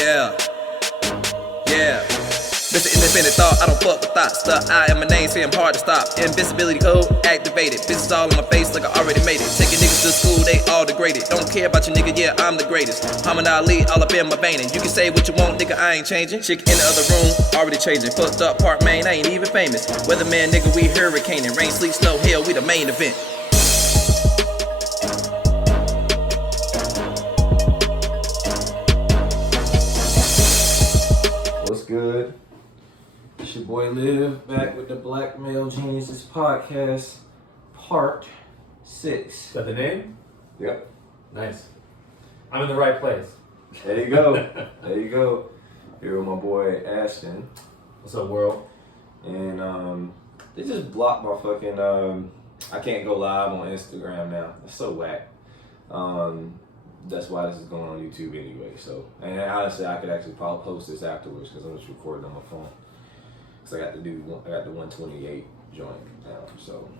Yeah. Mr. Independent thought, I don't fuck with thoughts. The I am my name, say I'm hard to stop. Invisibility code activated. Business all on my face like I already made it. Taking niggas to school, they all degraded. Don't care about your nigga, yeah, I'm the greatest. Muhammad Ali, all up in my vein. And you can say what you want, nigga, I ain't changing. Chick in the other room, already changing. Fucked up part main, I ain't even famous. Weatherman, nigga, we hurricaning. Rain, sleet, snow, hell, we the main event. What's good? It's your boy Liv, back with the Black Male Geniuses Podcast, Part 6. Is that the name? Yep. Nice. I'm in the right place. There you go. There you go. Here with my boy Ashton. What's up, world? And they just blocked my fucking, I can't go live on Instagram now. That's so whack. That's why this is going on YouTube anyway. So, and honestly, I could actually probably post this afterwards because I'm just recording on my phone. Cause I got the 128 joint now. So,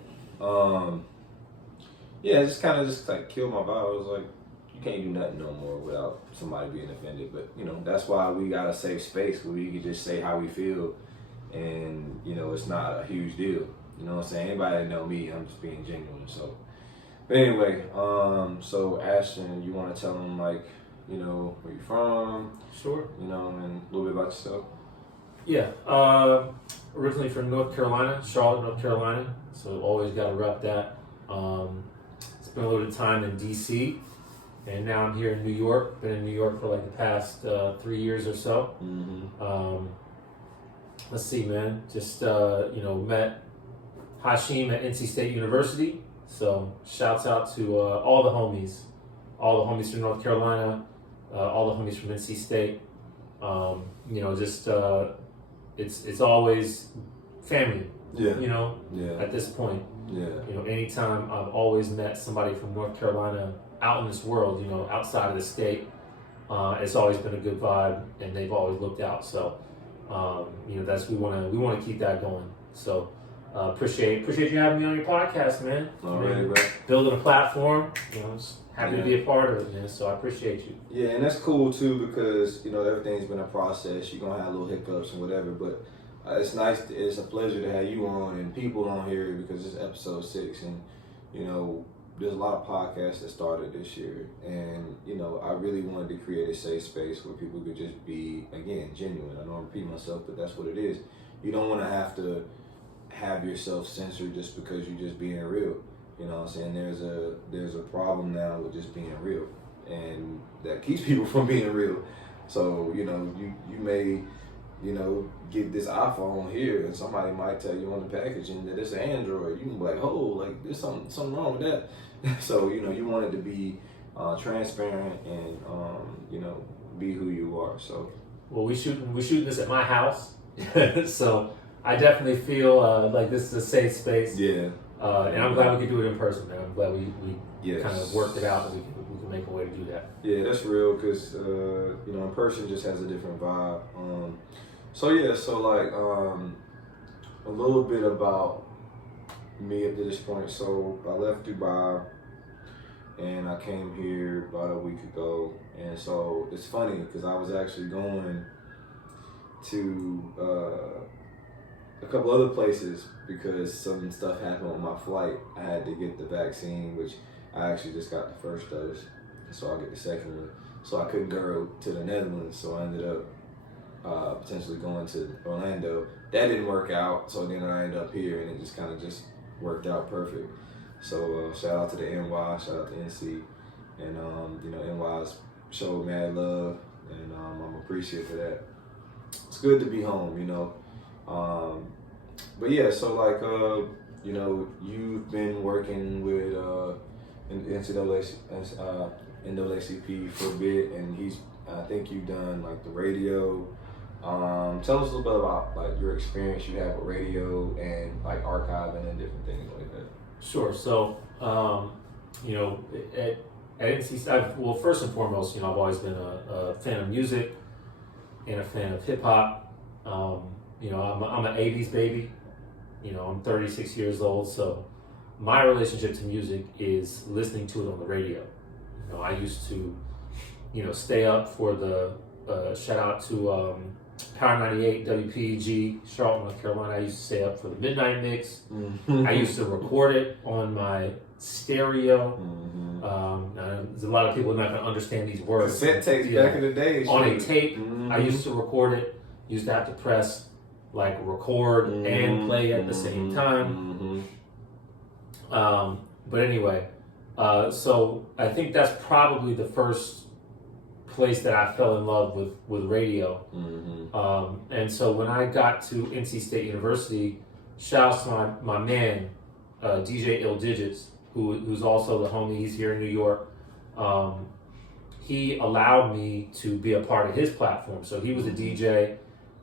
yeah, it just kind of like killed my vibe. I was like, you can't do nothing no more without somebody being offended. But you know, that's why we got a safe space where we can just say how we feel, and you know, it's not a huge deal. You know what I'm saying? Anybody that know me, I'm just being genuine. So. But anyway, so Ashton, you want to tell them, like, you know, where you're from? Sure. You know, and a little bit about yourself? Yeah. Originally from North Carolina, Charlotte, North Carolina. So always got to rep that. Spent a little bit of time in D.C. and now I'm here in New York. Been in New York for like the past 3 years or so. Mm-hmm. Let's see, man. Just, you know, met Hashim at NC State University. So shouts out to all the homies from North Carolina, all the homies from NC State. You know, just it's always family. Yeah. You know. Yeah. At this point. Yeah. You know, anytime I've always met somebody from North Carolina out in this world, you know, outside of the state, it's always been a good vibe, and they've always looked out. So, you know, we want to keep that going. So. Appreciate you having me on your podcast, man. Alright, bro. Building a platform, you know, just happy to be a part of it, man. So I appreciate you. Yeah, and that's cool too because you know everything's been a process. You're gonna have little hiccups and whatever, but it's nice. It's a pleasure to have you on and people on here because it's episode 6, and you know there's a lot of podcasts that started this year, and you know I really wanted to create a safe space where people could just be again genuine. I know I'm repeating myself, but that's what it is. You don't want to have yourself censored just because you're just being real. You know what I'm saying? There's a problem now with just being real, and that keeps people from being real. So, you know, you may, you know, get this iPhone here and somebody might tell you on the packaging that it's an Android. You can be like, oh, like there's something wrong with that. So, you know, you want it to be transparent and, you know, be who you are. So, well, we're shooting this at my house. So I definitely feel like this is a safe space. Yeah. And I'm glad we could do it in person, man. I'm glad we yes. kind of worked it out and we can make a way to do that. Yeah, that's real because, you know, in person just has a different vibe. So like a little bit about me up to this point. So I left Dubai and I came here about a week ago. And so it's funny because I was actually going to a couple other places because some stuff happened on my flight. I had to get the vaccine, which I actually just got the first dose, so I'll get the second one. So I couldn't go to the Netherlands, so I ended up potentially going to Orlando. That didn't work out, so then I ended up here, and it just kind of just worked out perfect. So shout out to the NY, shout out to NC, and you know, NY's showed mad love, and I'm appreciative of that. It's good to be home, you know. But yeah, so like, you know, you've been working with NAACP for a bit, and I think you've done like the radio. Tell us a little bit about like your experience you have with radio and like archiving and different things like that. Sure. So, you know, at NC, well, first and foremost, you know, I've always been a fan of music and a fan of hip hop. You know, I'm an 80s baby. You know, I'm 36 years old, so my relationship to music is listening to it on the radio. You know, I used to, you know, stay up for the shout out to Power 98 WPEG, Charlotte, North Carolina. I used to stay up for the midnight mix. I used to record it on my stereo. There's a lot of people not going to understand these words. Cassette tapes back in the day. On a tape, I used to record it. Used to have to press like record and play at the same time. But anyway, so I think that's probably the first place that I fell in love with radio. And so when I got to NC State University, shouts to my man, DJ Ill Digits, who's also the homie. He's here in New York. He allowed me to be a part of his platform. So he was a DJ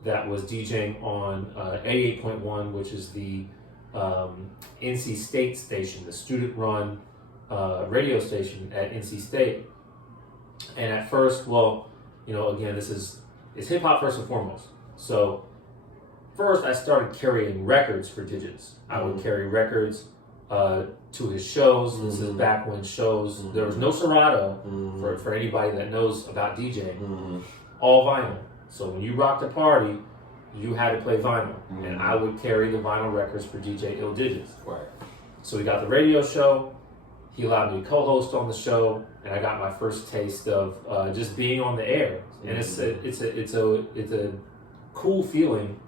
that was DJing on 88.1, which is the NC State station, the student-run radio station at NC State. And at first, well, you know, again, it's hip hop first and foremost. So first, I started carrying records for Digits. I would carry records to his shows. This is back when shows there was no Serato for anybody that knows about DJing. All vinyl. So when you rocked a party, you had to play vinyl, and I would carry the vinyl records for DJ Ill Digits. Right. So we got the radio show. He allowed me to co-host on the show, and I got my first taste of just being on the air. And it's a cool feeling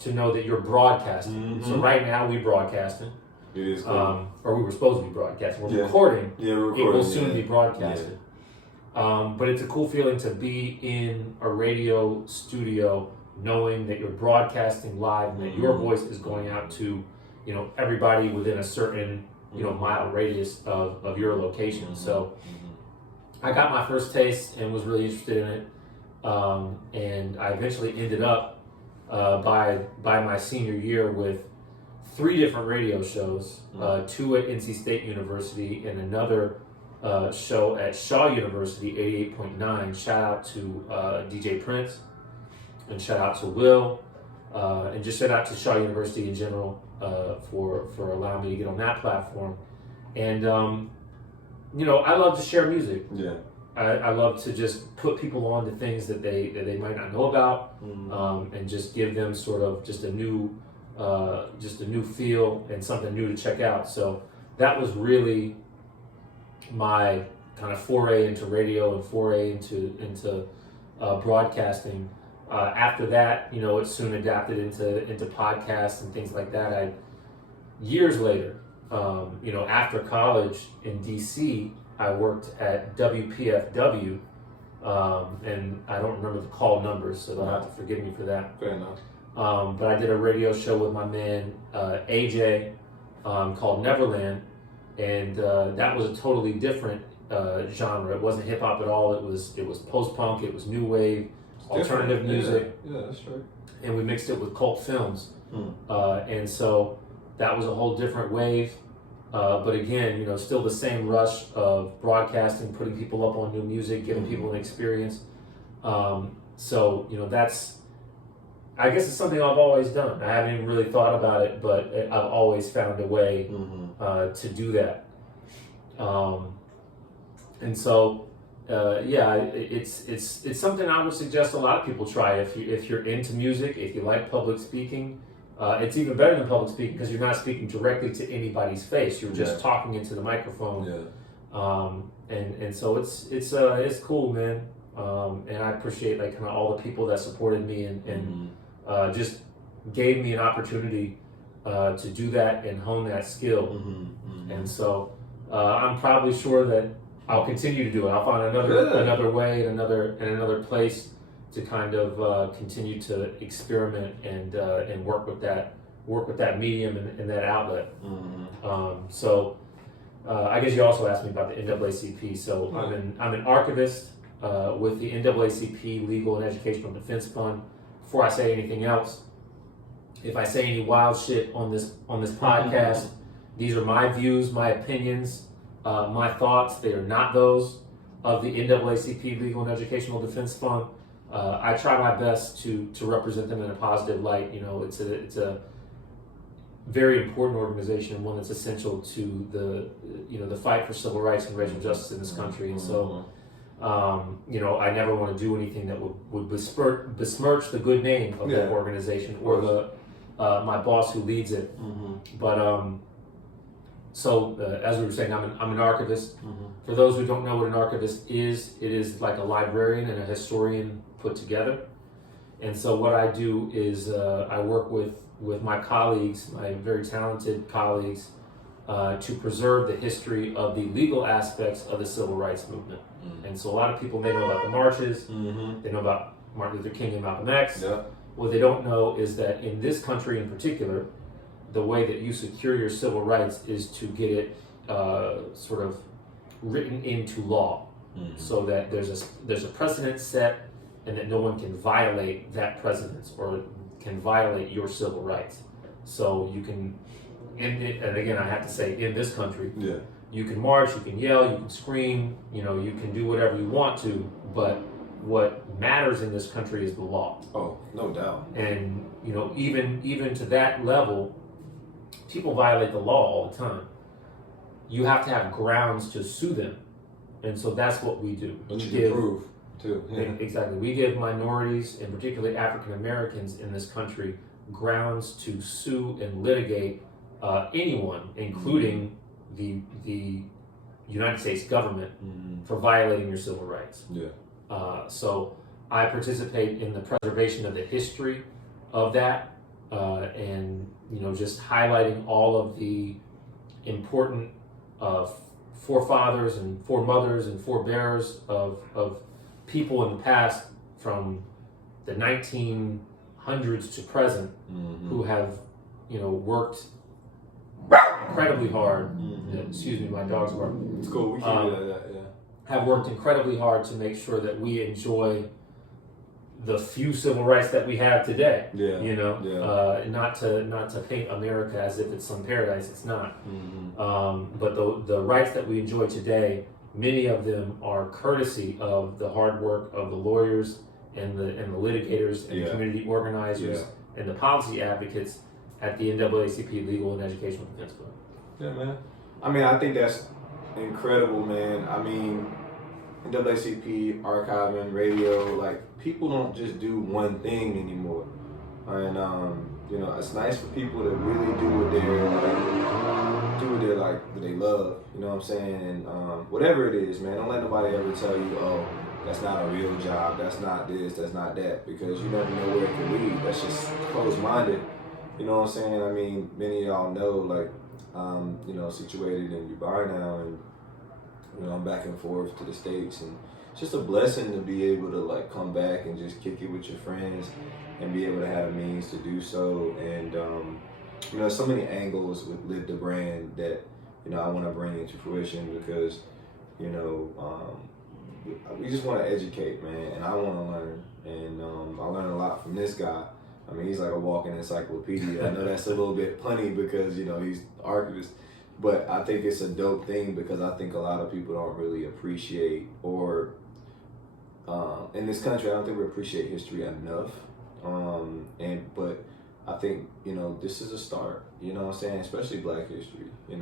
to know that you're broadcasting. So right now we broadcasting. It is cool. Or we were supposed to be broadcasting. We're recording. Yeah, we're recording. It will soon be broadcasted. But it's a cool feeling to be in a radio studio knowing that you're broadcasting live and that your voice is going out to, you know, everybody within a certain, you know, mile radius of your location. So I got my first taste and was really interested in it. And I eventually ended up by my senior year with 3 different radio shows, 2 at NC State University and another show at Shaw University, 88.9. Shout out to DJ Prince, and shout out to Will, and just shout out to Shaw University in general for allowing me to get on that platform. And you know, I love to share music. Yeah, I love to just put people on to things that they might not know about, and just give them sort of just a new feel and something new to check out. So that was really my kind of foray into radio and foray into broadcasting. After that, you know, it soon adapted into podcasts and things like that. Years later, you know, after college in DC, I worked at WPFW, and I don't remember the call numbers, so they'll have to forgive me for that. Fair enough. But I did a radio show with my man AJ called Neverland, and that was a totally different genre. It wasn't hip hop at all. It was post punk. It was new wave, alternative music. Yeah, that's right. And we mixed it with cult films, and so that was a whole different wave. But again, you know, still the same rush of broadcasting, putting people up on new music, giving people an experience. So you know, I guess it's something I've always done. I haven't even really thought about it, but I've always found a way to do that. And so, yeah, it's something I would suggest a lot of people try if you're into music, if you like public speaking. It's even better than public speaking because you're not speaking directly to anybody's face. You're just talking into the microphone. And so it's cool, man. And I appreciate like kind of all the people that supported me and just gave me an opportunity to do that and hone that skill. And so I'm probably sure that I'll continue to do it. I'll find another way and another place to kind of continue to experiment and work with that medium and that outlet. So I guess you also asked me about the NAACP. So I'm an archivist with the NAACP Legal and Educational Defense Fund. Before I say anything else, if I say any wild shit on this podcast, these are my views, my opinions, my thoughts. They are not those of the NAACP Legal and Educational Defense Fund. I try my best to represent them in a positive light. You know, it's a very important organization, one that's essential to the fight for civil rights and racial justice in this country. And so I never want to do anything that would besmirch the good name of that organization or my boss who leads it. But as we were saying, I'm an archivist. For those who don't know what an archivist is, it is like a librarian and a historian put together. And so what I do is I work with my colleagues, my very talented colleagues, to preserve the history of the legal aspects of the civil rights movement. And so a lot of people may know about the marches, they know about Martin Luther King and Malcolm X. What they don't know is that in this country in particular, the way that you secure your civil rights is to get it sort of written into law, so that there's a precedent set, and that no one can violate that precedence or can violate your civil rights. So you can, and again, I have to say, in this country, you can march, you can yell, you can scream, you can do whatever you want to, but what matters in this country is the law. Oh, no doubt. And even to that level, people violate the law all the time. You have to have grounds to sue them, and so that's what we do. But you can prove too. Exactly. We give minorities, and particularly African Americans in this country, grounds to sue and litigate anyone, including the United States government, for violating your civil rights. So I participate in the preservation of the history of that, and just highlighting all of the important forefathers and foremothers and forebearers of people in the past from the 1900s to present, who have worked incredibly hard. Excuse me, my dog's barking. It's cool. We can do that. Have worked incredibly hard to make sure that we enjoy the few civil rights that we have today. Not to paint America as if it's some paradise. It's not. But the rights that we enjoy today, many of them are courtesy of the hard work of the lawyers and the litigators and the community organizers and the policy advocates at the NAACP Legal and Educational Defense Fund. Yeah, man. I mean, I think that's incredible, man. I mean, NAACP, archiving, radio, like, people don't just do one thing anymore. And it's nice for people to really do what they love, you know what I'm saying? And whatever it is, man, don't let nobody ever tell you, oh, that's not a real job, that's not this, that's not that, because you never know where it can lead. That's just closed-minded, you know what I'm saying? I mean, many of y'all know, like, situated in Dubai now, and I'm back and forth to the States, and it's just a blessing to be able to like come back and just kick it with your friends and be able to have a means to do so. And so many angles with Live the Brand that I want to bring into fruition, because we just want to educate, man, and I want to learn, and I learned a lot from this guy. I mean, he's like a walking encyclopedia. I know that's a little bit punny because he's an archivist, but I think it's a dope thing, because I think a lot of people don't really appreciate, or in this country, I don't think we appreciate history enough. But I think this is a start. You know what I'm saying? Especially Black history. I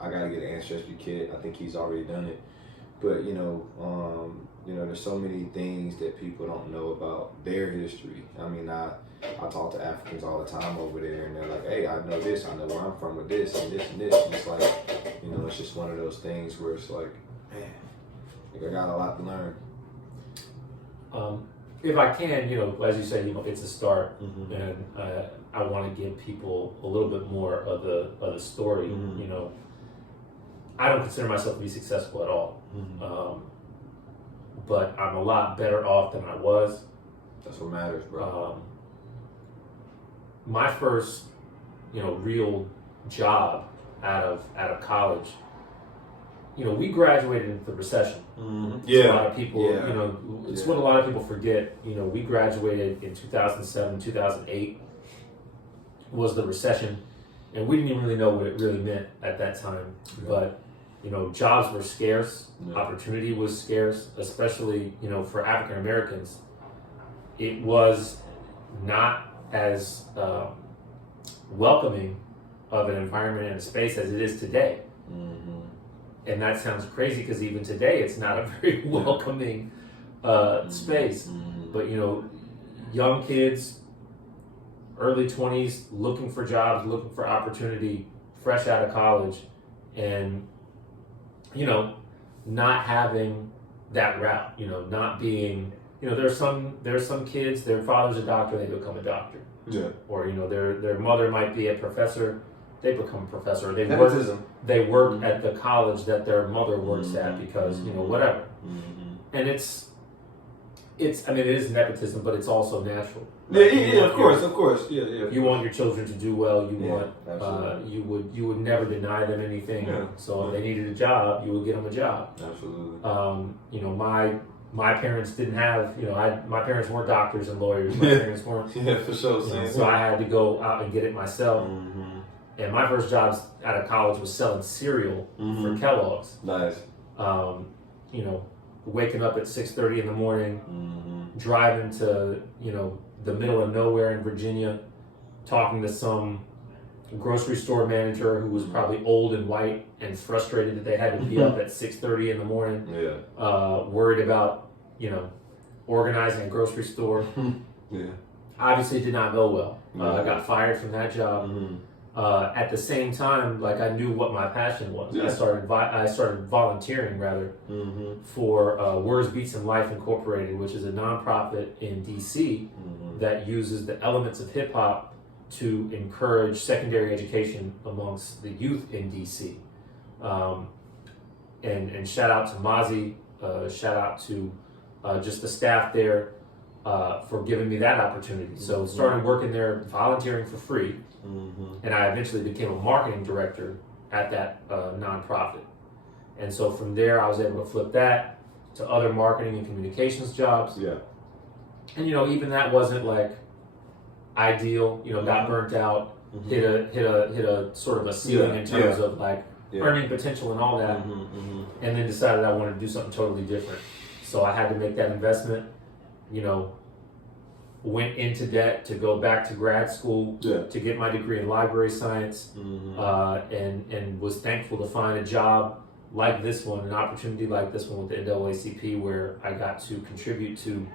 gotta get an ancestry kit. I think he's already done it. But there's so many things that people don't know about their history. I mean, I talk to Africans all the time over there, and they're like, hey, I know this, I know where I'm from with this and this and this. And it's like, it's just one of those things where it's like, man, I got a lot to learn. If I can, as you say, it's a start, and I want to give people a little bit more of the story. I don't consider myself to be successful at all. But I'm a lot better off than I was. That's what matters, bro. My first, real job out of college, we graduated into the recession. A lot of people, it's what a lot of people forget. We graduated in 2007, 2008 was the recession, and we didn't even really know what it really meant at that time. But jobs were scarce, opportunity was scarce, especially, for African Americans. It was not as welcoming of an environment and a space as it is today. and that sounds crazy because even today it's not a very welcoming space. But you know, young kids, early 20s, looking for jobs, looking for opportunity, fresh out of college, and you know, not having that route. You know, not being, you know, there's some kids, their father's a doctor, they become a doctor. Yeah. Or you know, their mother might be a professor, they become a professor. Or they work at the college that their mother works at because you know, whatever. And it's I mean, it is nepotism, but it's also natural. Yeah, of course. Yeah. You want your children to do well. You want you would never deny them anything. Yeah. So if they needed a job, you would get them a job. Absolutely. You know, my parents didn't have, you know, my parents weren't doctors and lawyers. My parents weren't. Yeah, for sure. So I had to go out and get it myself. And my first job out of college was selling cereal for Kellogg's. Nice. You know, waking up at 6:30 in the morning, driving to, you know, the middle of nowhere in Virginia, talking to some grocery store manager who was probably old and white and frustrated that they had to be up at 6:30 in the morning. Yeah. Worried about, you know, organizing a grocery store. Yeah. Obviously did not go well. I got fired from that job. At the same time, like, I knew what my passion was. Yeah. I started volunteering rather for Words, Beats, and Life Incorporated, which is a nonprofit in DC that uses the elements of hip hop to encourage secondary education amongst the youth in DC. And shout out to Mozzie, shout out to just the staff there for giving me that opportunity. So started working there, volunteering for free. And I eventually became a marketing director at that nonprofit. And so from there, I was able to flip that to other marketing and communications jobs. Yeah. And you know, even that wasn't like ideal. You know, got burnt out, hit a sort of a ceiling in terms of like earning potential and all that. And then decided I wanted to do something totally different. So I had to make that investment. You know, went into debt to go back to grad school to get my degree in library science, and was thankful to find a job like this one, an opportunity like this one with the NAACP, where I got to contribute to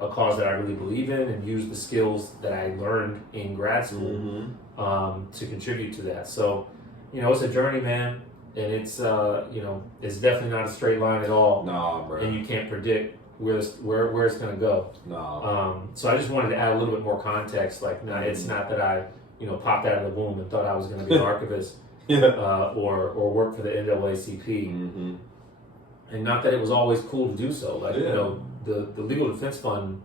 a cause that I really believe in and use the skills that I learned in grad school to contribute to that. So, you know, it's a journey, man, and it's you know, it's definitely not a straight line at all. Nah, bro. And you can't predict where it's gonna go. No. So I just wanted to add a little bit more context. Like, no, it's not that I, you know, popped out of the womb and thought I was gonna be an archivist or work for the NAACP. And not that it was always cool to do so. Like, you know, the Legal Defense Fund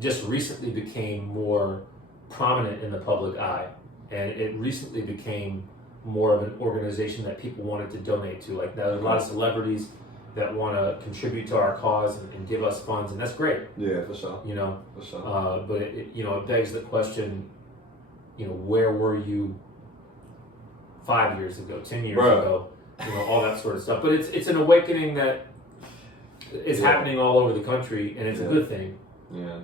just recently became more prominent in the public eye, and it recently became more of an organization that people wanted to donate to. Like, there's a lot of celebrities that want to contribute to our cause and give us funds, and that's great. Yeah, for sure. You know, for sure. But you know, it begs the question, you know, where were you 5 years ago, 10 years ago? You know, all that sort of stuff. But it's an awakening that is happening all over the country, and it's a good thing. Yeah.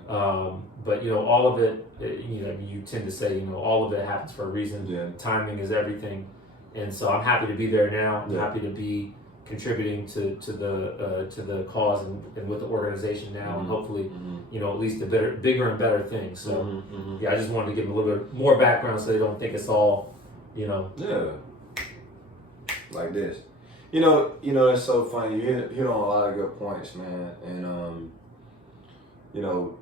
But you know, all of it, you know, you tend to say, you know, all of it happens for a reason. Yeah. Timing is everything, and so I'm happy to be there now. I'm happy to be contributing to the cause and with the organization now, and hopefully, you know, at least the bigger and better things. So yeah, I just wanted to give them a little bit more background so they don't think it's all, you know. Yeah. Like this. You know, it's so funny. You hit on a lot of good points, man. And you know,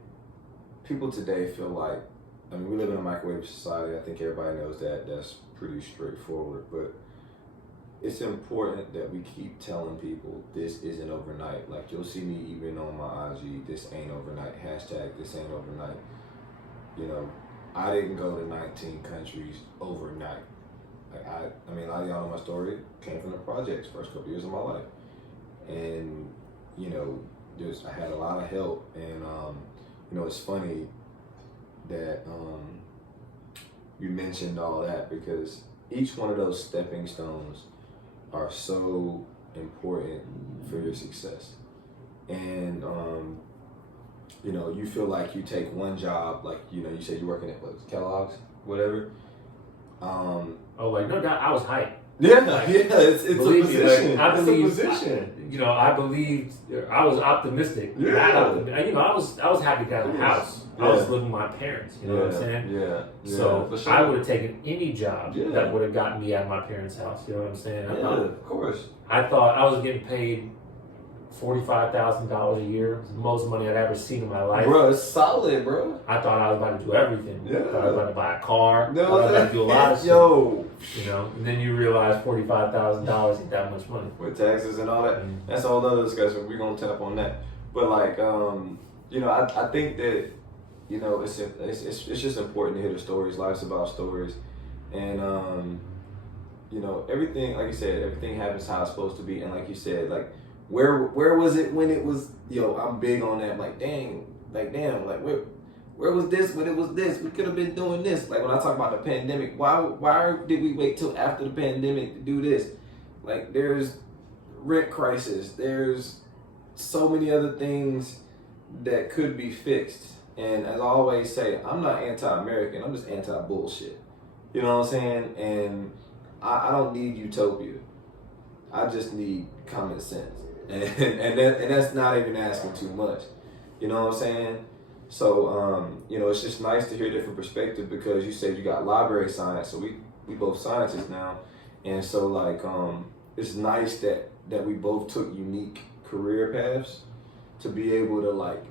people today feel like, I mean, we live in a microwave society. I think everybody knows that. That's pretty straightforward. But it's important that we keep telling people this isn't overnight. Like, you'll see me even on my IG, this ain't overnight. Hashtag this ain't overnight. You know, I didn't go to 19 countries overnight. Like, I mean, a lot of y'all know my story. Came from the projects first couple years of my life. And, you know, I had a lot of help. And, you know, it's funny that you mentioned all that, because each one of those stepping stones are so important for your success. And you know, you feel like you take one job, like, you know, you said you're working at Kellogg's, whatever. Like, no doubt, I was hyped. Yeah, Like, it's a believe me, position. like, It's a position. I believed, I was optimistic. Yeah. I was happy to have a house. I was living with my parents. You know what I'm saying? Yeah. So for sure. I would have taken any job Yeah. that would have gotten me out of my parents' house. You know what I'm saying? Of course. I thought I was getting paid $45,000 a year. It was the most money I'd ever seen in my life. Bro, it's solid, bro. I thought I was about to do everything. Yeah. I thought I was about to buy a car. No, I was about to do a lot of shit. Yo. You know, and then you realize $45,000 ain't that much money. With taxes and all that. That's a whole other discussion. We're gonna tap on that. But like, I think that, it's just important to hear the stories. Life's about stories. And everything, like you said, everything happens how it's supposed to be. And like you said, like where was it when it was, I'm big on that. Like damn, where was this when it was this? We could have been doing this. Like when I talk about the pandemic, why did we wait till after the pandemic to do this? Like there's rent crisis, there's so many other things that could be fixed. And as I always say, I'm not anti-American, I'm just anti-bullshit. You know what I'm saying? And I don't need utopia. I just need common sense. And that's not even asking too much. You know what I'm saying? So, it's just nice to hear different perspective because you said you got library science, so we both scientists now. And so, like, it's nice that we both took unique career paths to be able to, like,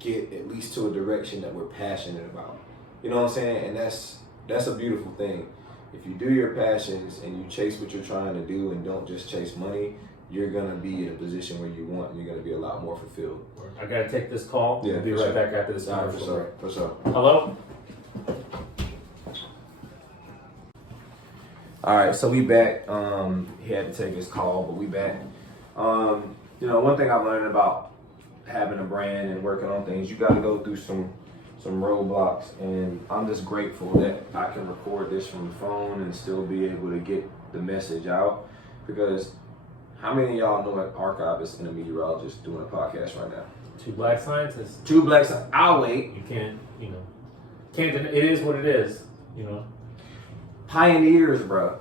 get at least to a direction that we're passionate about. You know what I'm saying? And that's a beautiful thing. If you do your passions and you chase what you're trying to do and don't just chase money, you're going to be in a position where you want and you're going to be a lot more fulfilled. I got to take this call. Yeah, We'll be right back after this. For sure. Hello? All right, so we back. He had to take his call, but we back. One thing I've learned about having a brand and working on things, you got to go through some roadblocks, and I'm just grateful that I can record this from the phone and still be able to get the message out. Because how many of y'all know an archivist and a meteorologist doing a podcast right now? Two black scientists. I'll wait. You can't. It is what it is. Pioneers, bro.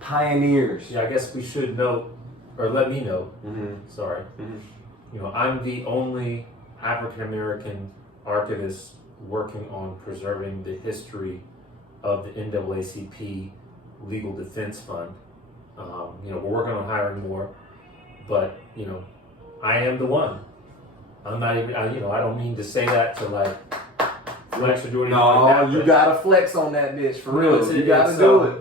Pioneers. Yeah, I guess we should note, or let me know. Mm-hmm. Sorry. Mm-hmm. I'm the only African American archivist working on preserving the history of the NAACP Legal Defense Fund. We're working on hiring more, but I am the one. I'm not even. I don't mean to say that to like flex or do anything like that. You gotta flex on that bitch for real. You gotta do it.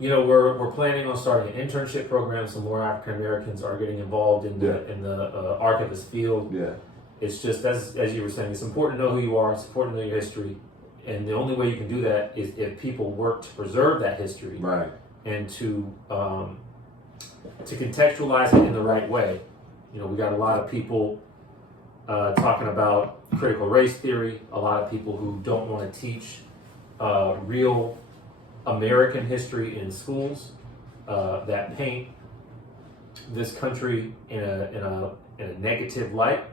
We're planning on starting an internship program. Some more African Americans are getting involved in the archivist field. Yeah. It's just as you were saying, it's important to know who you are. It's important to know your history, and the only way you can do that is if people work to preserve that history, right, and to contextualize it in the right way. We got a lot of people talking about critical race theory. A lot of people who don't want to teach real American history in schools that paint this country in a negative light.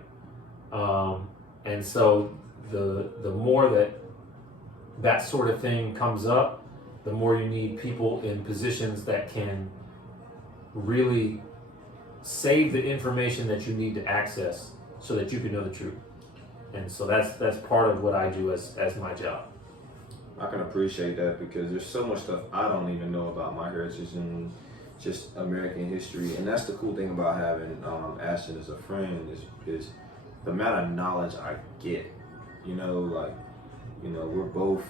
And so the more that sort of thing comes up, the more you need people in positions that can really save the information that you need to access so that you can know the truth. And so that's part of what I do as my job. I can appreciate that because there's so much stuff I don't even know about my heritage and just American history. And that's the cool thing about having Ashton as a friend is the amount of knowledge I get. We're both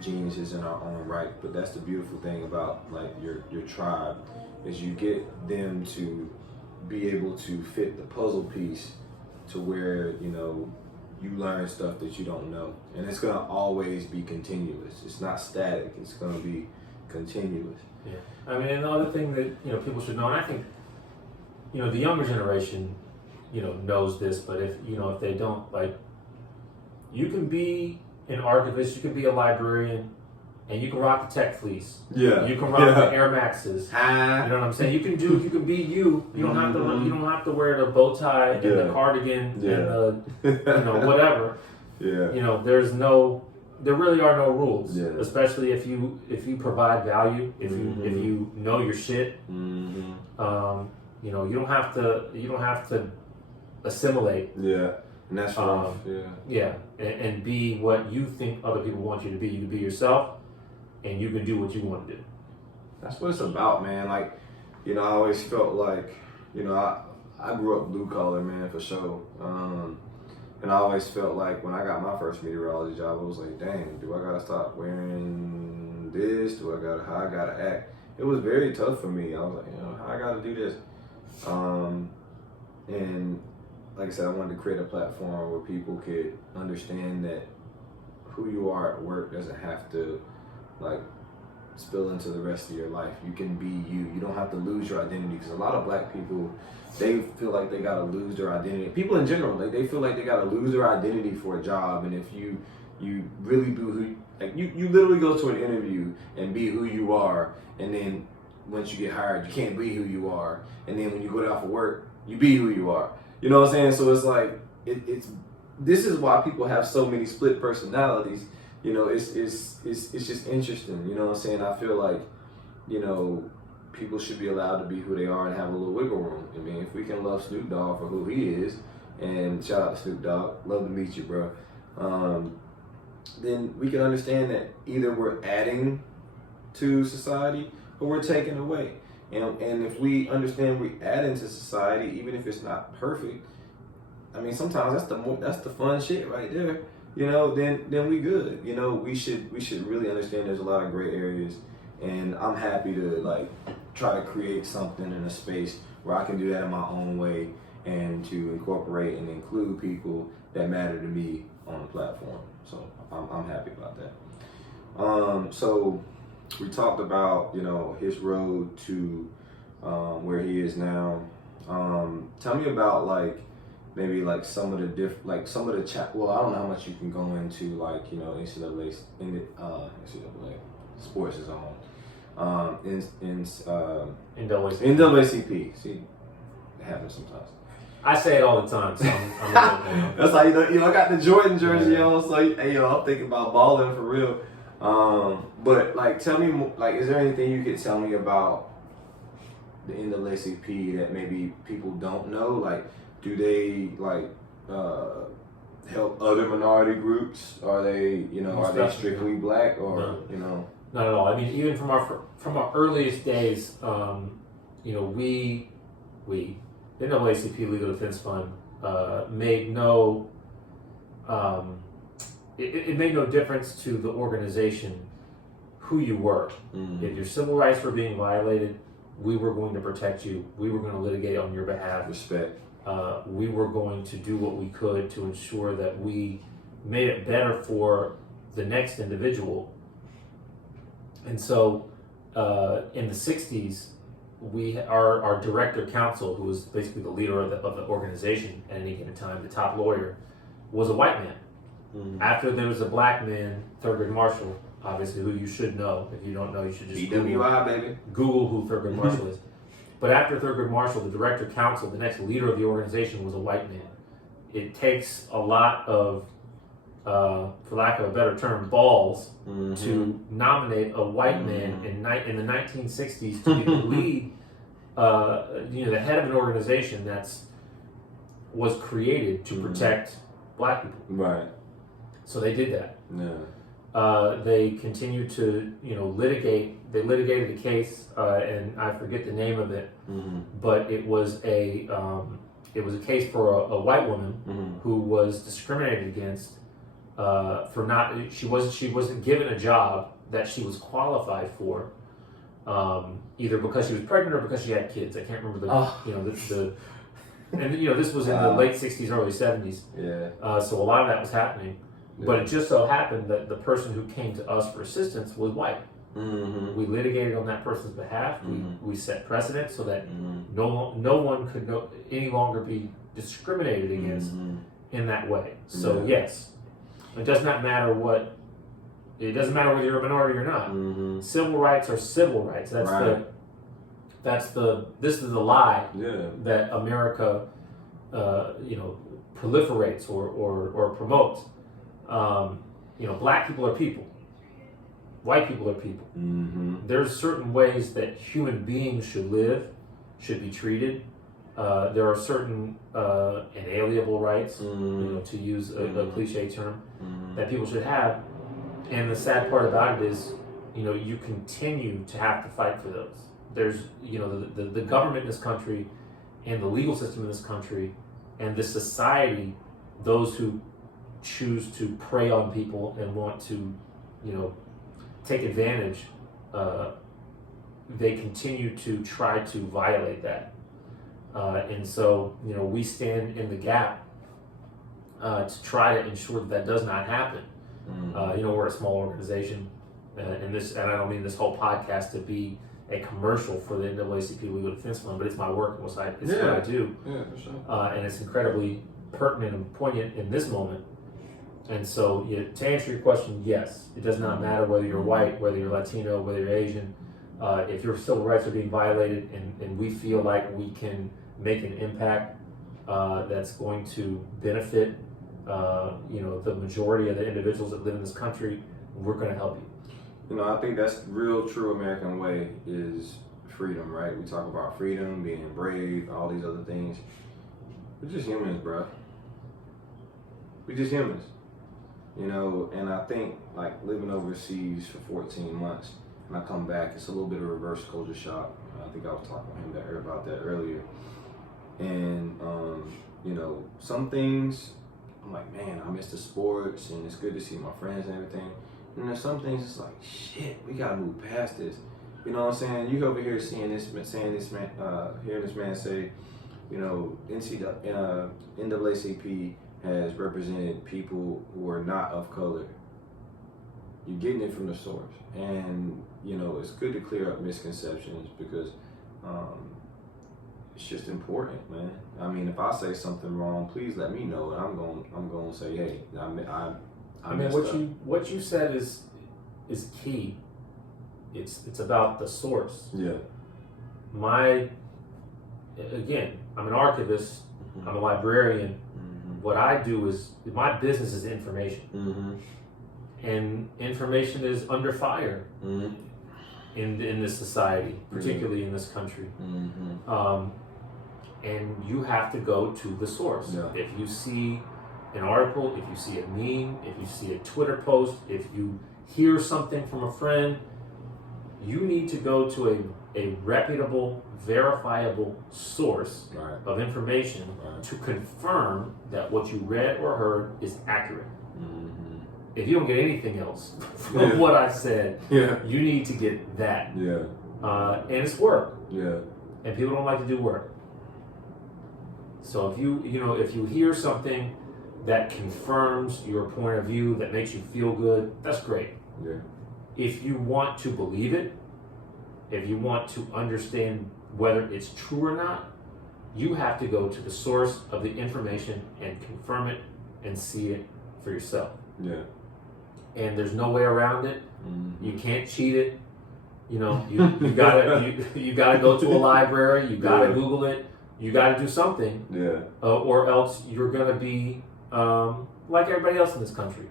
geniuses in our own right, but that's the beautiful thing about like your tribe is you get them to be able to fit the puzzle piece to where you learn stuff that you don't know, and it's gonna always be continuous. It's not static. It's gonna be continuous. Yeah, I mean, and the other thing that people should know, and I think the younger generation knows this, but if they don't, like, you can be an archivist, you can be a librarian, and you can rock the tech fleece. Yeah. You can rock the Air Maxes. You know what I'm saying? You can be you. You don't have to. You don't have to wear the bow tie and the cardigan and the whatever. Yeah. There's no there really are no rules, Yeah. especially if you provide value, if you know your shit. You know, you don't have to assimilate. Yeah, and that's rough. Yeah, and be what you think other people want you to be. You can be yourself, and you can do what you want to do. That's what it's about, man. Like, you know, I always felt like, you know, I grew up blue collar, man, for sure. And I always felt like when I got my first meteorology job, I was like, dang, do I gotta stop wearing this? How I gotta act? It was very tough for me. I was like, you know, how I gotta do this? And like I said, I wanted to create a platform where people could understand that who you are at work doesn't have to like spill into the rest of your life. You can be you. You don't have to lose your identity, because a lot of black people, they feel like they gotta lose their identity. People in general, like they feel like they gotta lose their identity for a job. And if you really do who, like you literally go to an interview and be who you are, and then once you get hired, you can't be who you are, and then when you go down for work, you be who you are. You know what I'm saying? So it's like it's this is why people have so many split personalities. You know, it's just interesting. You know what I'm saying? I feel like, you know, people should be allowed to be who they are and have a little wiggle room. I mean, if we can love Snoop Dogg for who he is, and shout out to Snoop Dogg, love to meet you, bro. Then we can understand that either we're adding to society or we're taking away. And if we understand we add into society, even if it's not perfect, I mean, sometimes that's the fun shit right there. You know, then we good. You know, we should really understand there's a lot of gray areas, and I'm happy to like try to create something in a space where I can do that in my own way and to incorporate and include people that matter to me on the platform. So I'm happy about that. So we talked about, you know, his road to where he is now. Tell me about like maybe like some of the well, I don't know how much you can go into like, you know, NCAA sports is on. NAACP. See, it happens sometimes. I say it all the time, so I'm That's how you know I got the Jordan jersey on, so you know I'm thinking about balling for real. But like, tell me, like, is there anything you could tell me about the NAACP that maybe people don't know? Like, do they like help other minority groups? Are they, you know, are they strictly black, or no, you know? Not at all. I mean, even from our earliest days, you know, we the NAACP Legal Defense Fund made no it made no difference to the organization who you were. If your civil rights were being violated, we were going to protect you. We were going to litigate on your behalf. Respect. We were going to do what we could to ensure that we made it better for the next individual. And so in the 60s, our director counsel, who was basically the leader of the organization at any given time, the top lawyer, was a white man. After there was a black man, Thurgood Marshall, obviously, who you should know. If you don't know, you should just BWI, baby. Google who Thurgood Marshall is. But after Thurgood Marshall, the director counsel, the next leader of the organization, was a white man. It takes a lot of, for lack of a better term, balls to nominate a white man in the 1960s to be the lead, you know, the head of an organization was created to protect black people. Right. So they did that. Yeah. They continued to, you know, litigate. They litigated the case, and I forget the name of it, but it was a case for a white woman who was discriminated against for not. She wasn't given a job that she was qualified for, either because she was pregnant or because she had kids. I can't remember and you know, this was in the late 60s, early 70s. Yeah. So a lot of that was happening. Yeah. But it just so happened that the person who came to us for assistance was white. We litigated on that person's behalf. We set precedent so that no one could any longer be discriminated against in that way. So yes, it does not matter what. It doesn't matter whether you're a minority or not. Civil rights are civil rights. This is the lie that America, you know, proliferates or promotes. black people are people. White people are people. Mm-hmm. There's certain ways that human beings should live, should be treated. There are certain inalienable rights, to use a cliche term, that people should have. And the sad part about it is, you continue to have to fight for those. There's, the government in this country and the legal system in this country and the society, those who choose to prey on people and want to, take advantage, they continue to try to violate that. And so, we stand in the gap to try to ensure that does not happen. We're a small organization, and I don't mean this whole podcast to be a commercial for the NAACP Legal Defense Fund, but it's my work and it's what I do. Yeah, for sure. And it's incredibly pertinent and poignant in this moment. And so, to answer your question, yes, it does not matter whether you're white, whether you're Latino, whether you're Asian. If your civil rights are being violated and we feel like we can make an impact that's going to benefit the majority of the individuals that live in this country, we're going to help you. I think that's real true American way is freedom, right? We talk about freedom, being brave, all these other things. We're just humans, bro. We're just humans. And I think like living overseas for 14 months and I come back, it's a little bit of reverse culture shock. I think I was talking to him about that earlier. And, some things, I'm like, man, I miss the sports and it's good to see my friends and everything. And there's some things it's like, shit, we gotta move past this. You know what I'm saying? You over here hearing this man say, NAACP has represented people who are not of color. You're getting it from the source. And, it's good to clear up misconceptions because it's just important, man. I mean, if I say something wrong, please let me know, and I'm going to say, hey, I mean, what you said is key. It's about the source. Yeah. Again, I'm an archivist. Mm-hmm. I'm a librarian. Mm-hmm. What I do is my business is information, and information is under fire in this society, particularly in this country. And you have to go to the source. Yeah. If you see an article, if you see a meme, if you see a Twitter post, if you hear something from a friend, you need to go to a reputable, verifiable source of information to confirm that what you read or heard is accurate. If you don't get anything else from what I said, you need to get that. And it's work. And people don't like to do work. So if you hear something that confirms your point of view, that makes you feel good, that's great. If you want to believe it, if you want to understand whether it's true or not, you have to go to the source of the information and confirm it and see it for yourself. And there's no way around it. You can't cheat it. You gotta go to a library. You gotta Google it. You gotta do something. Or else you're gonna be like everybody else in this country.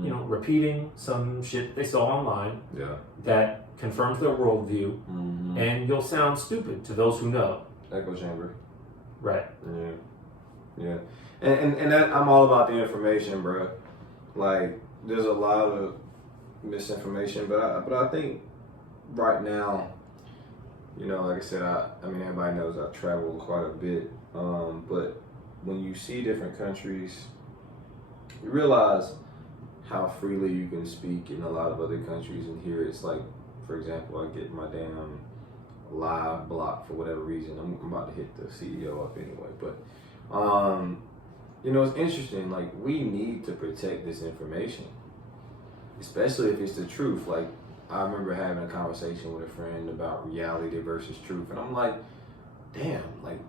Repeating some shit they saw online that confirms their worldview, and you'll sound stupid to those who know. Echo chamber. Right. And that, I'm all about the information, bro. Like, there's a lot of misinformation, but I think right now, like I said, I mean everybody knows I travel quite a bit, but when you see different countries, you realize how freely you can speak in a lot of other countries, and here it's like, for example, I get my damn L.I.V blocked for whatever reason. I'm about to hit the CEO up anyway, but it's interesting. Like, we need to protect this information, especially if it's the truth. Like, I remember having a conversation with a friend about reality versus truth, and I'm like, damn, like,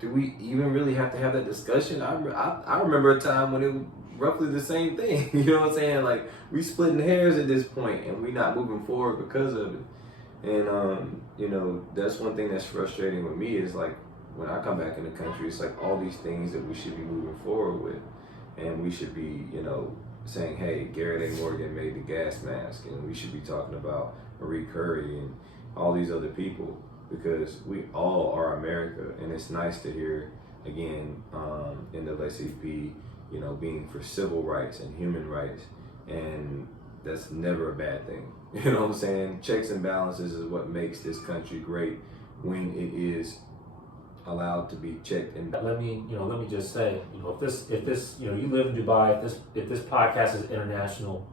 do we even really have to have that discussion? I remember a time when it was roughly the same thing. You know what I'm saying? Like, we splitting hairs at this point, and we not moving forward because of it. And that's one thing that's frustrating with me is like, when I come back in the country, it's like all these things that we should be moving forward with, and we should be, saying, hey, Garrett A. Morgan made the gas mask, and we should be talking about Marie Curie and all these other people, because we all are America. And it's nice to hear, again, NAACP, you know, being for civil rights and human rights, and that's never a bad thing. You know what I'm saying? Checks and balances is what makes this country great, when it is allowed to be checked and let me just say, if this, you live in Dubai, if this podcast is international,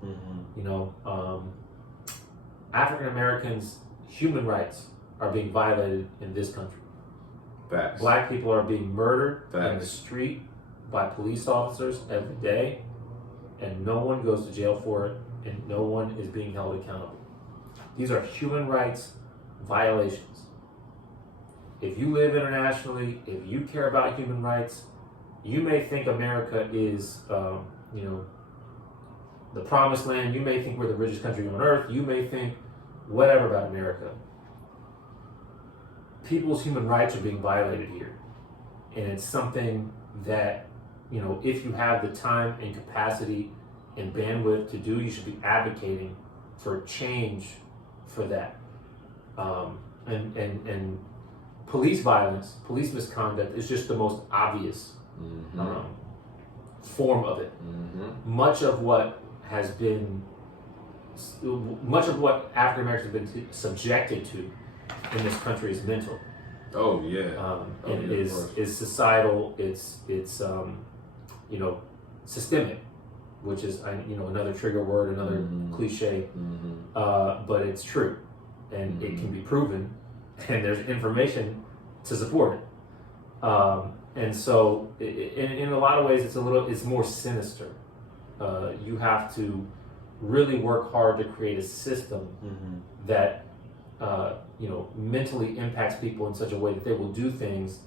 African Americans' human rights are being violated in this country. Facts. Black people are being murdered in the Facts. street by police officers every day, and no one goes to jail for it, and no one is being held accountable. These are human rights violations. If you live internationally, if you care about human rights, you may think America is, the promised land. You may think we're the richest country on earth. You may think whatever about America. People's human rights are being violated here. And it's something that, if you have the time and capacity and bandwidth to do, you should be advocating for change for that. And police violence, police misconduct is just the most obvious form of it. Much of what African Americans have been subjected to in this country is mental. Oh yeah. And it is societal. It's systemic, which is another trigger word, another cliche, but it's true, and it can be proven, and there's information to support it. And so, in a lot of ways, it's more sinister. You have to really work hard to create a system that mentally impacts people in such a way that they will do things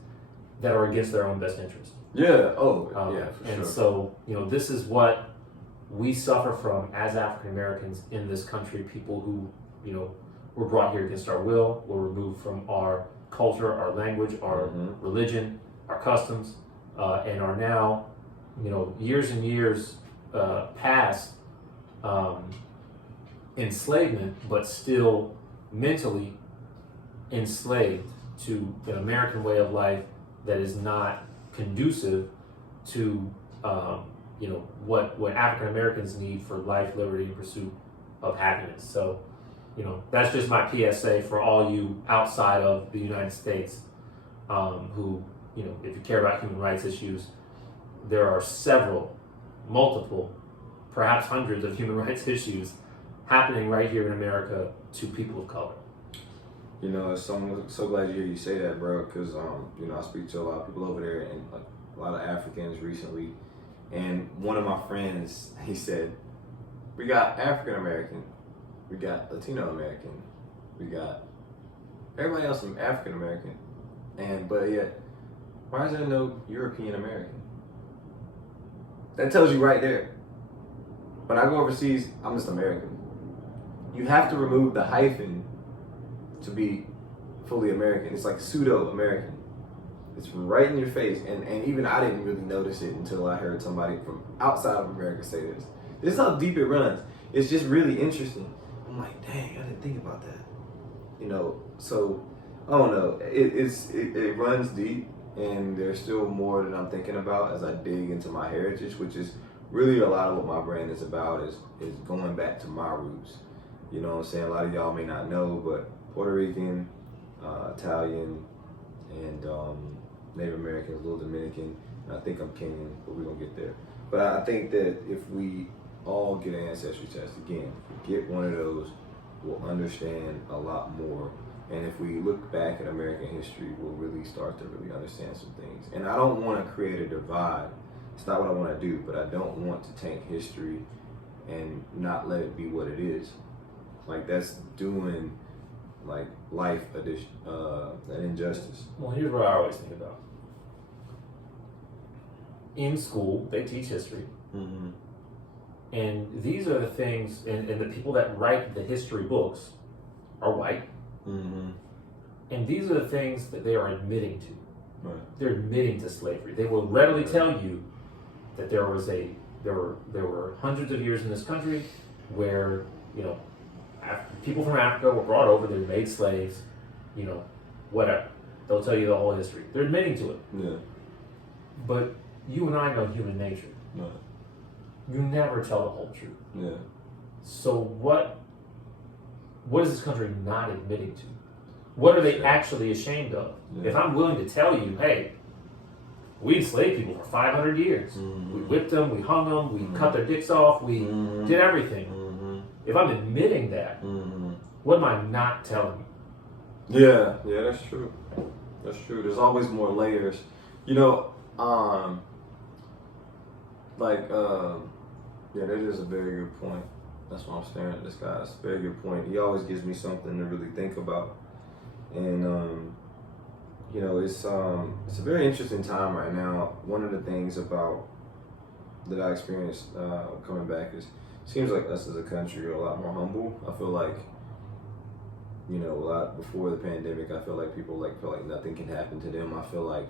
that are against their own best interest. Yeah. Oh, yeah. For and sure. so, this is what we suffer from as African Americans in this country. People who, were brought here against our will, were removed from our culture, our language, our religion, our customs, and are now, years and years past enslavement, but still mentally enslaved to an American way of life that is not conducive to what African Americans need for life, liberty, and pursuit of happiness. So, that's just my PSA for all you outside of the United States who, if you care about human rights issues, there are multiple, perhaps hundreds of human rights issues happening right here in America to people of color. So glad to hear you say that, bro, because I speak to a lot of people over there, and like a lot of Africans recently, and one of my friends, he said, we got African American, we got Latino American, we got everybody else from African American, but yet, why is there no European American? That tells you right there. When I go overseas, I'm just American. You have to remove the hyphen to be fully American. It's like pseudo-American. It's right in your face. And even I didn't really notice it until I heard somebody from outside of America say this. This is how deep it runs. It's just really interesting. I'm like, dang, I didn't think about that. So I don't know. It runs deep, and there's still more that I'm thinking about as I dig into my heritage, which is really a lot of what my brand is about, is going back to my roots. You know what I'm saying? A lot of y'all may not know, but Puerto Rican, Italian, and Native American, a little Dominican, and I think I'm Kenyan, but we're gonna get there. But I think that if we all get an ancestry test, again, get one of those, we'll understand a lot more. And if we look back at American history, we'll really start to really understand some things. And I don't want to create a divide. It's not what I want to do, but I don't want to taint history and not let it be what it is. Like, that's doing like life an injustice. Well, here's what I always think about. In school, they teach history. And these are the things, and the people that write the history books are white. And these are the things that they are admitting to. Right. They're admitting to slavery. They will readily tell you that there was a there were hundreds of years in this country where, people from Africa were brought over, they were made slaves, whatever. They'll tell you the whole history. They're admitting to it. Yeah. But you and I know human nature. No. You never tell the whole truth. Yeah. So what is this country not admitting to? What are they actually ashamed of? Yeah. If I'm willing to tell you, hey, we enslaved people for 500 years. Mm-hmm. We whipped them, we hung them, we cut their dicks off, we did everything. Mm-hmm. If I'm admitting that, what am I not telling you? Yeah, that's true. That's true. There's always more layers. That is a very good point. That's why I'm staring at this guy. It's a very good point. He always gives me something to really think about. And it's a very interesting time right now. One of the things about that I experienced coming back is it seems like us as a country are a lot more humble. I feel like a lot before the pandemic, I feel like people feel like nothing can happen to them. I feel like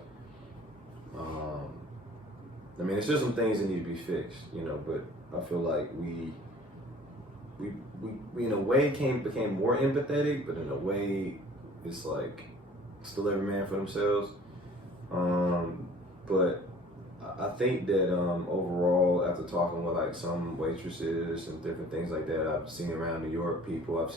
it's just some things that need to be fixed, but I feel like we in a way became more empathetic, but in a way it's like still every man for themselves. But I think that overall, after talking with some waitresses and different things like that I've seen around New York, people have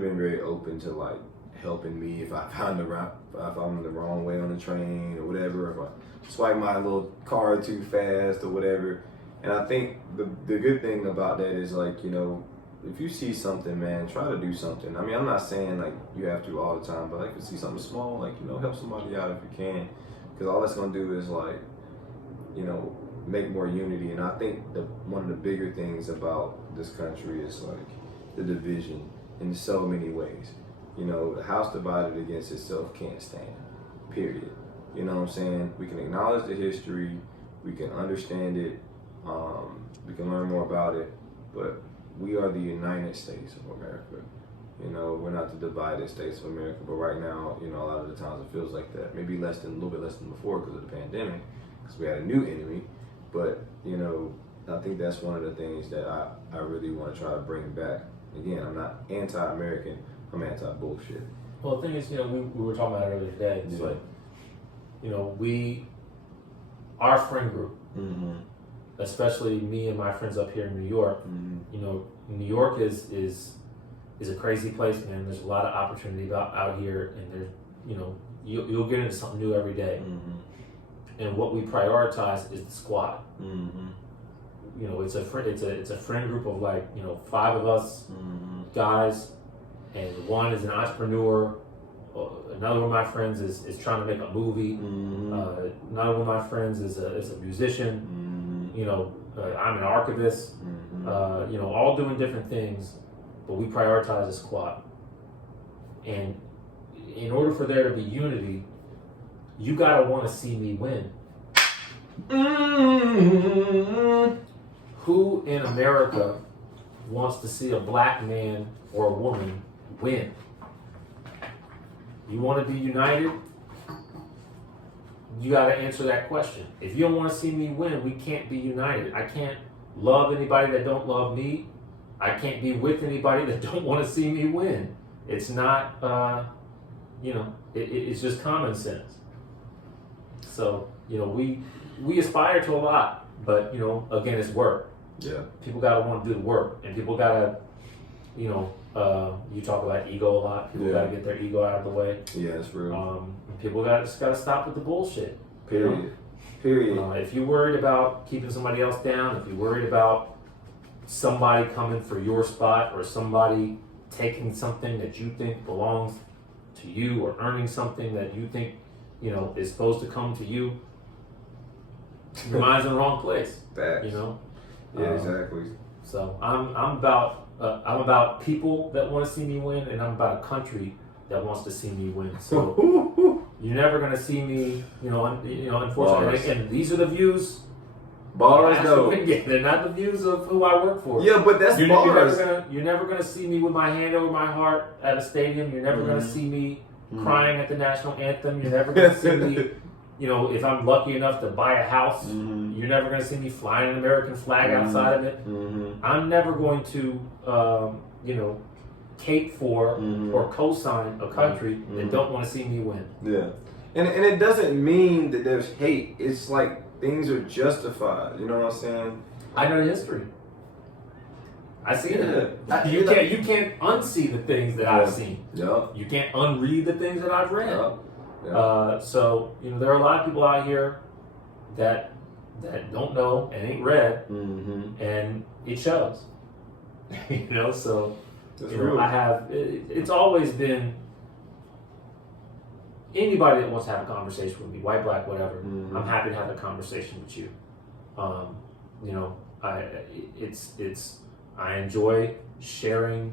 been very open to helping me if I'm the wrong way on the train or whatever, if I swipe my little card too fast or whatever. And I think the good thing about that is if you see something, man, try to do something. I mean, I'm not saying you have to all the time, but if you see something small, help somebody out if you can, because all that's gonna do is make more unity. And I think one of the bigger things about this country is the division in so many ways. The house divided against itself can't stand. Period. You know what I'm saying? We can acknowledge the history, we can understand it, we can learn more about it, but we are the United States of America. We're not the divided States of America, but right now, a lot of the times it feels like that. Maybe a little bit less than before because of the pandemic, because we had a new enemy. But, I think that's one of the things that I really want to try to bring back. Again, I'm not anti-American, I'm anti-bullshit. Well, the thing is, we were talking about it earlier today. It's our friend group, especially me and my friends up here in New York, New York is a crazy place, man. There's a lot of opportunity out here, and there's, you'll get into something new every day. And what we prioritize is the squad. It's a friend group of 5 of us guys, and one is an entrepreneur. Another one of my friends is trying to make a movie. Another one of my friends is a musician. I'm an archivist. All doing different things, but we prioritize a squad. And in order for there to be unity, you gotta want to see me win. Who in America wants to see a black man or a woman win? You want to be united? You got to answer that question. If you don't want to see me win, we can't be united. I can't love anybody that don't love me. I can't be with anybody that don't want to see me win. It's not, it's just common sense. So, we aspire to a lot, but, again, it's work. Yeah. People got to want to do the work, and people got to, you talk about ego a lot. People got to get their ego out of the way. Yeah, that's real. People just got to stop with the bullshit. Period. If you're worried about keeping somebody else down, if you're worried about somebody coming for your spot or somebody taking something that you think belongs to you or earning something that you think, is supposed to come to you, your mind's in the wrong place. Facts. Yeah, exactly. So I'm about people that want to see me win, and I'm about a country that wants to see me win. So you're never gonna see me, unfortunately. Bars. And these are the views. Bars, though. They're not the views of who I work for. Yeah, but that's bars. You're never gonna see me with my hand over my heart at a stadium. You're never gonna see me crying at the national anthem. You're never gonna see me, you know, if I'm lucky enough to buy a house, Mm-hmm. you're never going to see me flying an American flag outside of it. Mm-hmm. I'm never going to, you know, cape for or co-sign a country that don't want to see me win. Yeah. And it doesn't mean that there's hate. It's like things are justified. You know what I'm saying? I know the history. I see it. Yeah. You can't unsee the things that I've seen. Yeah. You can't unread the things that I've read. Yeah. Yeah. So you know, there are a lot of people out here that don't know and ain't read, Mm-hmm. and it shows. You know, so That's you know, real. I have. It's always been anybody that wants to have a conversation with me, white, black, whatever. Mhm. I'm happy to have a conversation with you. You know, I enjoy sharing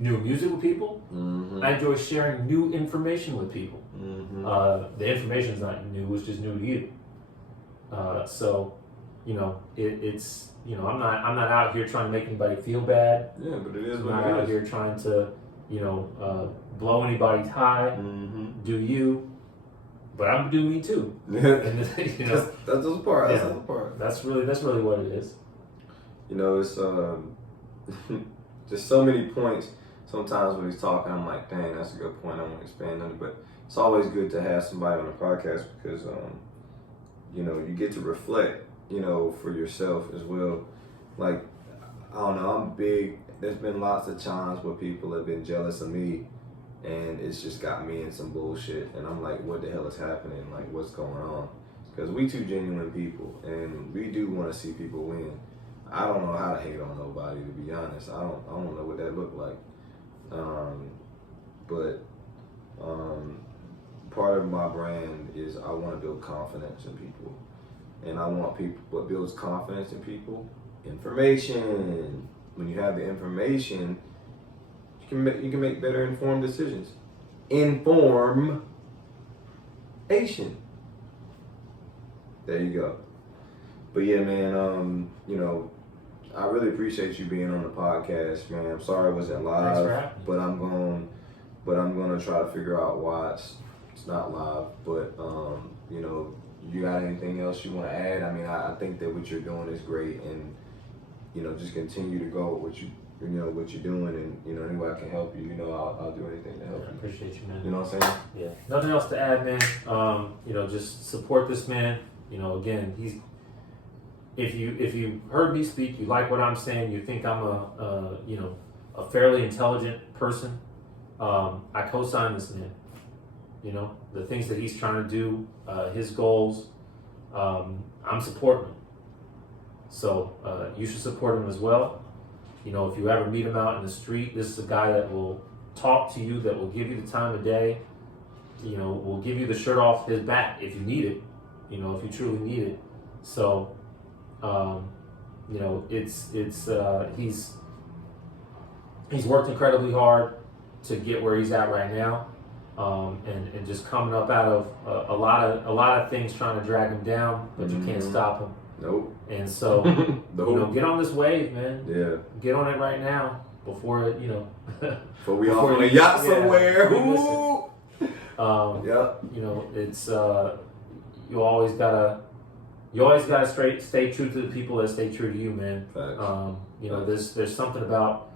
new music with people. Mm-hmm. I enjoy sharing new information with people. Mm-hmm. The information is not new; it's just new to you. So, you know, it's you know, I'm not out here trying to make anybody feel bad. Yeah, but it is I'm what not it out is. here trying to, you know, blow anybody's high. Mm-hmm. Do you? But I'm do me too. Yeah. And you know, That's the part. That's Yeah. the part. that's really what it is. You know, it's just so many points. Sometimes when he's talking, I'm like, dang, that's a good point. I want to expand on it. But it's always good to have somebody on the podcast because, you know, you get to reflect, you know, for yourself as well. Like, I don't know, I'm big. There's been lots of times where people have been jealous of me and it's just got me in some bullshit. And I'm like, what the hell is happening? Like, what's going on? Because we two genuine people and we do want to see people win. I don't know how to hate on nobody, to be honest. I don't know what that looked like. But part of my brand is I want to build confidence in people. And I want people, what builds confidence in people? Information. When you have the information, you can make better informed decisions. Information. There you go. But yeah, man, you know, I really appreciate you being on the podcast, man. I'm sorry it wasn't live, Thanks for having me. but I'm gonna try to figure out why it's not live. But you know, you got anything else you want to add? I mean, I think that what you're doing is great, and you know, just continue to go with what you're doing, and you know, any way I can help you, you know, I'll do anything to help I you. appreciate you, man. You know what I'm saying? Yeah. Nothing else to add, man. You know, just support this man. You know, again, if you heard me speak, you like what I'm saying, you think I'm a fairly intelligent person, I co-sign this man. You know, the things that he's trying to do, his goals, I'm supporting him. So you should support him as well. You know, if you ever meet him out in the street, this is a guy that will talk to you, that will give you the time of day, you know, will give you the shirt off his back if you need it, you know, if you truly need it. So, you know, he's worked incredibly hard to get where he's at right now, and just coming up out of a lot of things trying to drag him down, but you can't stop him. Nope. And so, Nope. you know, get on this wave, man. Yeah. Get on it right now before it, you know. But we Before off on a you- yacht yeah, somewhere. listen. Ooh. Yep. You know, it's you always gotta stay true to the people that stay true to you, man. Facts. You know, there's something about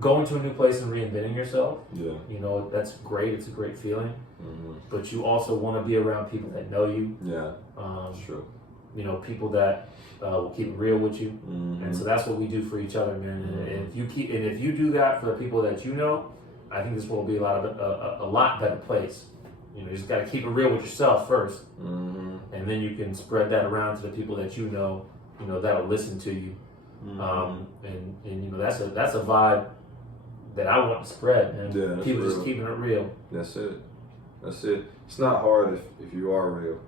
going to a new place and reinventing yourself. Yeah. You know, that's great. It's a great feeling. Mm-hmm. But you also want to be around people that know you. Yeah. That's true. You know, people that will keep it real with you. Mm-hmm. And so that's what we do for each other, man. Mhm. And if you do that for the people that you know, I think this will be a lot better place. You know, you just got to keep it real with yourself first, Mm-hmm. and then you can spread that around to the people that you know that'll listen to you. Mm-hmm. And you know, that's a vibe that I want to spread, man. Yeah, that's People just real. keeping it real. That's it. That's it. It's not hard if you are real.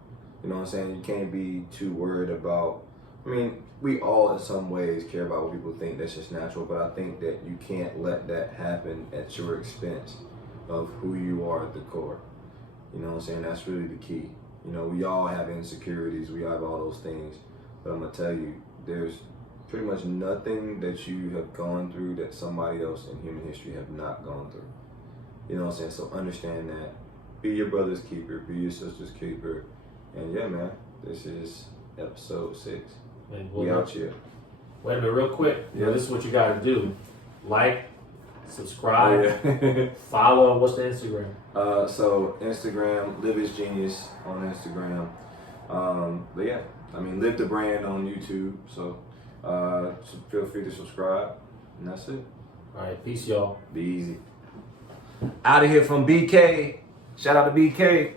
You know what I'm saying? You can't be too worried about. I mean, we all in some ways care about what people think. That's just natural. But I think that you can't let that happen at your expense of who you are at the core. You know what I'm saying? That's really the key. You know, we all have insecurities. We have all those things. But I'm going to tell you, there's pretty much nothing that you have gone through that somebody else in human history have not gone through. You know what I'm saying? So understand that be your brother's keeper, be your sister's keeper. And yeah, man, this is episode 6. And We out here. Wait a minute, real quick. Yeah. This is what you got to do: like, subscribe, Yeah. follow. What's the Instagram? So Instagram, Live is Genius on Instagram. But yeah, I mean, Live the Brand on YouTube. So feel free to subscribe, and that's it. All right, peace, y'all. Be easy. Out of here from BK. Shout out to BK.